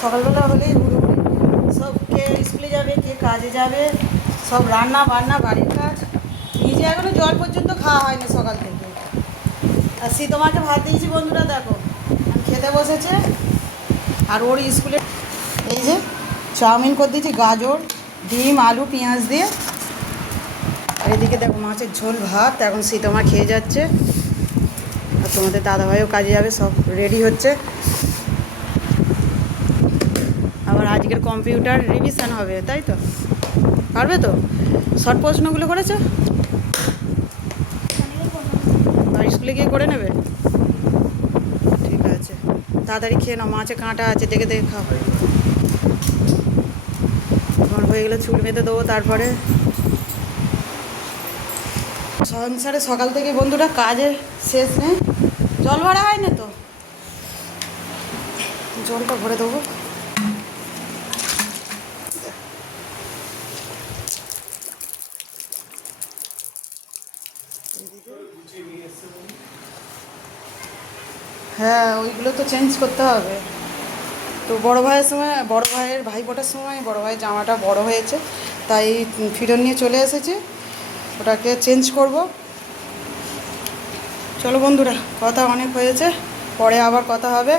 সকালবেলা হলেই হুড়োহুড়ি, সব কে স্কুলে যাবে, কে কাজে যাবে, সব রান্না বান্না, বাড়ির কাজ। নিজে এখনো জল পর্যন্ত খাওয়া হয়নি সকাল থেকে। আর তোমাকে ভাত দিয়েছি বন্ধুরা, দেখো খেতে বসেছে। আর ওর স্কুলে এই যে চাউমিন করে দিয়েছি, গাজর, ডিম, আলু, পেঁয়াজ দিয়ে। আর এদিকে দেখো মাছের ঝোল, ভাত। এখন তোমার খেয়ে যাচ্ছে, আর তোমাদের দাদাভাইও কাজে যাবে, সব রেডি হচ্ছে। আবার আজকের কম্পিউটার রিভিশন হবে, তাই তো? পারবে তো? শর্ট প্রশ্নগুলো করেছো? আর স্কুলে গিয়ে করে নেবে? ঠিক আছে, তাড়াতাড়ি খেয়ে নাও, মাছে কাঁটা আছে, দেখে দেখে খাও। তোমার হয়ে গেলে চুল বেঁধে দেবো। তারপরে সংসারে সকাল থেকে বন্ধুরা কাজের শেষ নেই। জল ভরা হয় না তো, জলটা ভরে দেবো। হ্যাঁ, ওইগুলো তো চেঞ্জ করতে হবে। তো বড়ো ভাইয়ের সময়, বড়ো ভাইয়ের ভাইফোঁটার সময় বড়ো ভাইয়ের জামাটা বড় হয়েছে, তাই ফিরন নিয়ে চলে এসেছি, ওটাকে চেঞ্জ করব। চলো বন্ধুরা, কথা অনেক হয়েছে, পরে আবার কথা হবে।